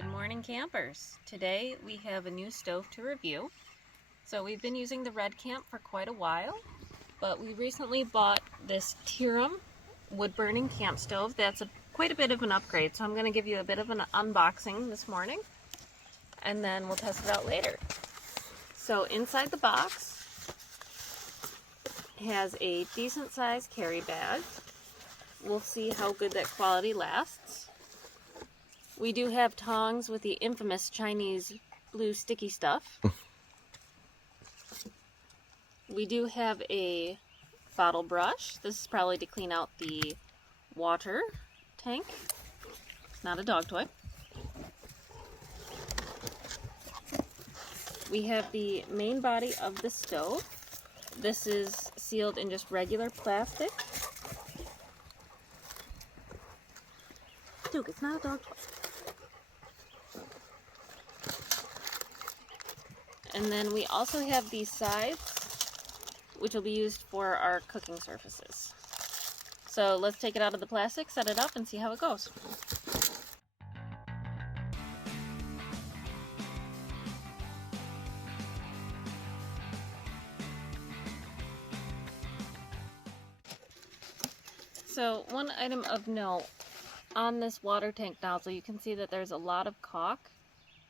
Good morning, campers. Today we have a new stove to review. So we've been using the Red Camp for quite a while, but we recently bought this TEAROM wood burning camp stove. That's quite a bit of an upgrade, so I'm going to give you a bit of an unboxing this morning and then we'll test it out later. So inside the box has a decent sized carry bag. We'll see how good that quality lasts. We do have tongs with the infamous Chinese blue sticky stuff. We do have a bottle brush. This is probably to clean out the water tank. Not a dog toy. We have the main body of the stove. This is sealed in just regular plastic. Duke, it's not a dog toy. And then we also have these sides, which will be used for our cooking surfaces. So let's take it out of the plastic, set it up, and see how it goes. So one item of note, on this water tank nozzle, you can see that there's a lot of caulk,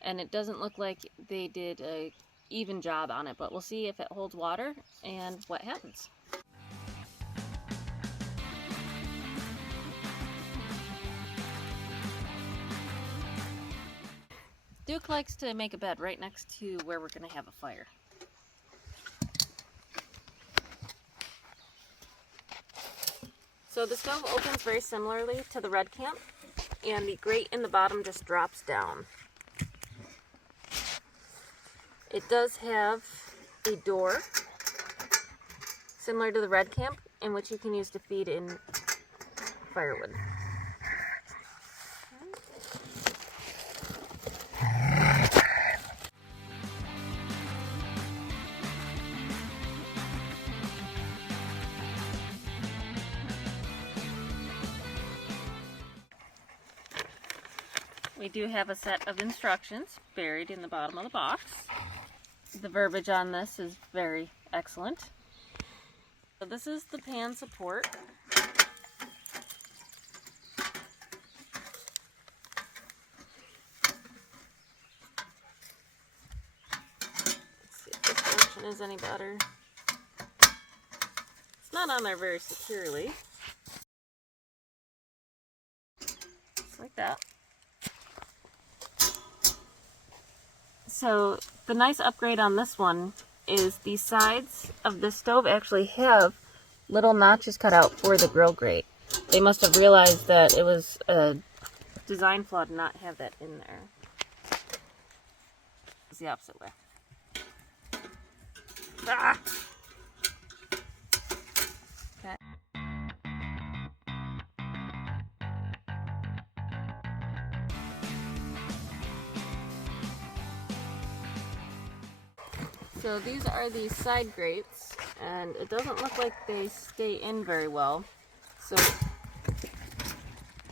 and it doesn't look like they did a even job on it, but we'll see if it holds water and what happens. Duke likes to make a bed right next to where we're going to have a fire. So the stove opens very similarly to the Red Camp, and the grate in the bottom just drops down. It does have a door, similar to the Red Camp, in which you can use to feed in firewood. We do have a set of instructions buried in the bottom of the box. The verbiage on this is very excellent. So this is the pan support. Let's see if this function is any better. It's not on there very securely. Just like that. So the nice upgrade on this one is the sides of the stove actually have little notches cut out for the grill grate. They must have realized that it was a design flaw to not have that in there. It's the opposite way. Ah! Okay. So these are the side grates, and it doesn't look like they stay in very well. So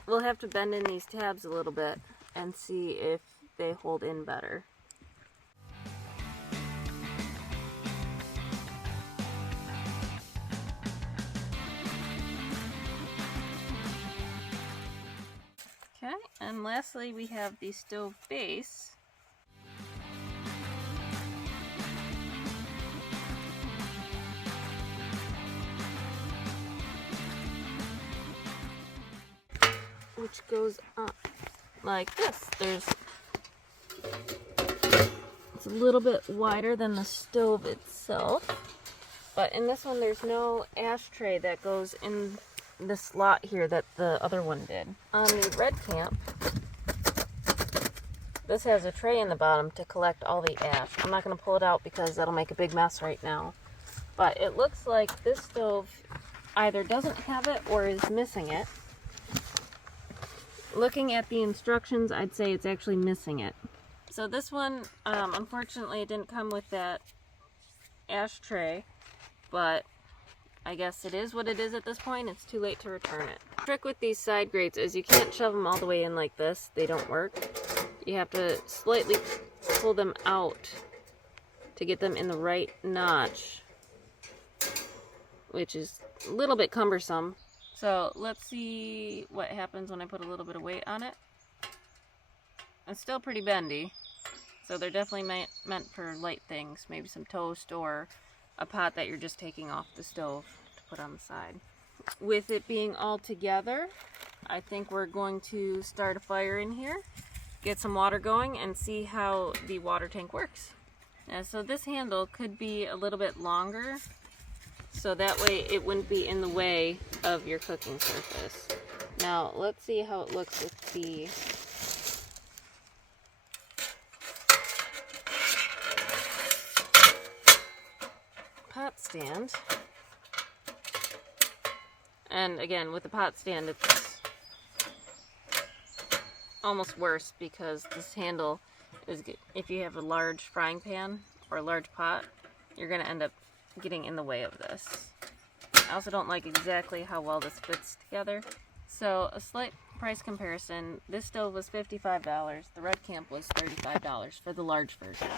we'll have to bend in these tabs a little bit and see if they hold in better. Okay, and lastly we have the stove base. Which goes up like this. It's a little bit wider than the stove itself, but in this one there's no ashtray that goes in the slot here that the other one did. On the Red Camp, this has a tray in the bottom to collect all the ash. I'm not going to pull it out because that'll make a big mess right now, but it looks like this stove either doesn't have it or is missing it. Looking at the instructions, I'd say it's actually missing it. So this one, unfortunately, it didn't come with that ashtray, but I guess it is what it is at this point. It's too late to return it. The trick with these side grates is you can't shove them all the way in like this. They don't work. you have to slightly pull them out to get them in the right notch, which is a little bit cumbersome. So let's see what happens when I put a little bit of weight on it. It's still pretty bendy, so they're definitely meant for light things, maybe some toast or a pot that you're just taking off the stove to put on the side. With it being all together, I think we're going to start a fire in here, get some water going, and see how the water tank works. Now, so this handle could be a little bit longer, so that way it wouldn't be in the way of your cooking surface. Now, let's see how it looks with the pot stand. And again, with the pot stand, it's almost worse because this handle is, if you have a large frying pan or a large pot, you're going to end up getting in the way of this. I also don't like exactly how well this fits together. So a slight price comparison, this stove was $55, the Red Camp was $35 for the large version.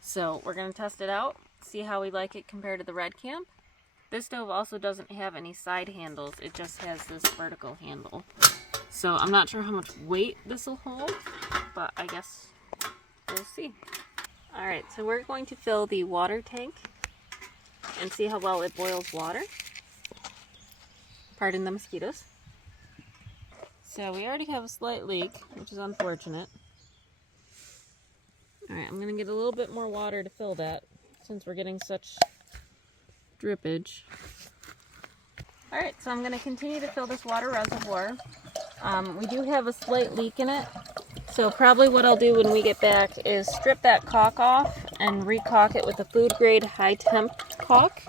So we're going to test it out, see how we like it compared to the Red Camp. This stove also doesn't have any side handles, it just has this vertical handle. So I'm not sure how much weight this will hold, but I guess we'll see. Alright, so we're going to fill the water tank and see how well it boils water. Pardon the mosquitoes. So we already have a slight leak, which is unfortunate. Alright, I'm going to get a little bit more water to fill that, since we're getting such drippage. Alright, so I'm going to continue to fill this water reservoir. We do have a slight leak in it, so probably what I'll do when we get back is strip that caulk off and recaulk it with a food grade high temp caulk.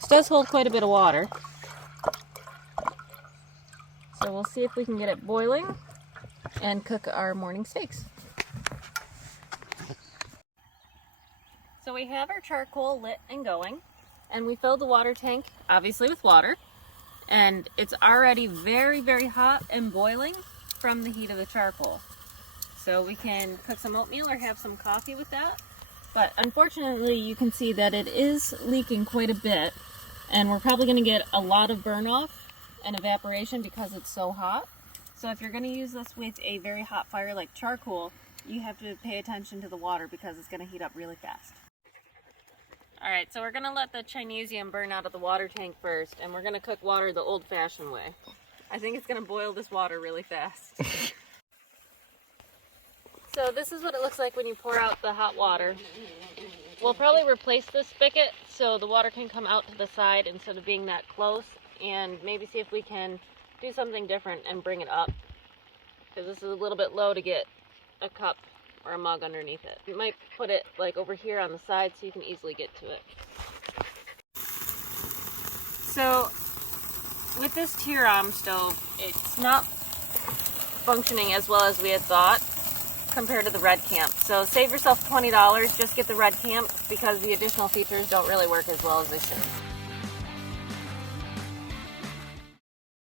This does hold quite a bit of water. So we'll see if we can get it boiling and cook our morning steaks. So we have our charcoal lit and going, and we filled the water tank, obviously with water, and it's already very, very hot and boiling from the heat of the charcoal. So we can cook some oatmeal or have some coffee with that, but unfortunately you can see that it is leaking quite a bit, and we're probably going to get a lot of burn off and evaporation because it's so hot. So if you're going to use this with a very hot fire like charcoal, you have to pay attention to the water because it's going to heat up really fast. Alright, so we're going to let the Chinesium burn out of the water tank first, and we're going to cook water the old-fashioned way. I think it's going to boil this water really fast. So this is what it looks like when you pour out the hot water. We'll probably replace this spigot so the water can come out to the side instead of being that close, and maybe see if we can do something different and bring it up, because this is a little bit low to get a cup or a mug underneath it. You might put it like over here on the side so you can easily get to it. So with this TEAROM stove, it's not functioning as well as we had thought compared to the Red Camp. So save yourself $20, just get the Red Camp because the additional features don't really work as well as they should.